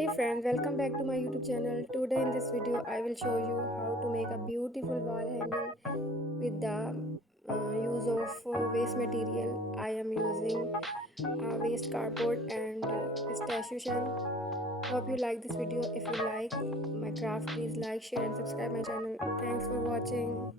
Hey friends, welcome back to my YouTube channel. Today in this video I will show you how to make a beautiful wall hanging with the use of waste material. I am using waste cardboard and pistachio shell. Hope you like this video. If you like my craft, please like, share and subscribe my channel. Thanks for watching.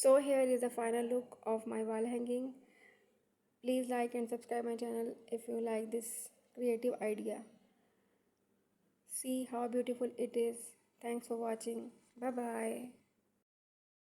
So here is the final look of my wall hanging. Please like and subscribe my channel if you like this creative idea. See how beautiful it is. Thanks for watching. Bye bye.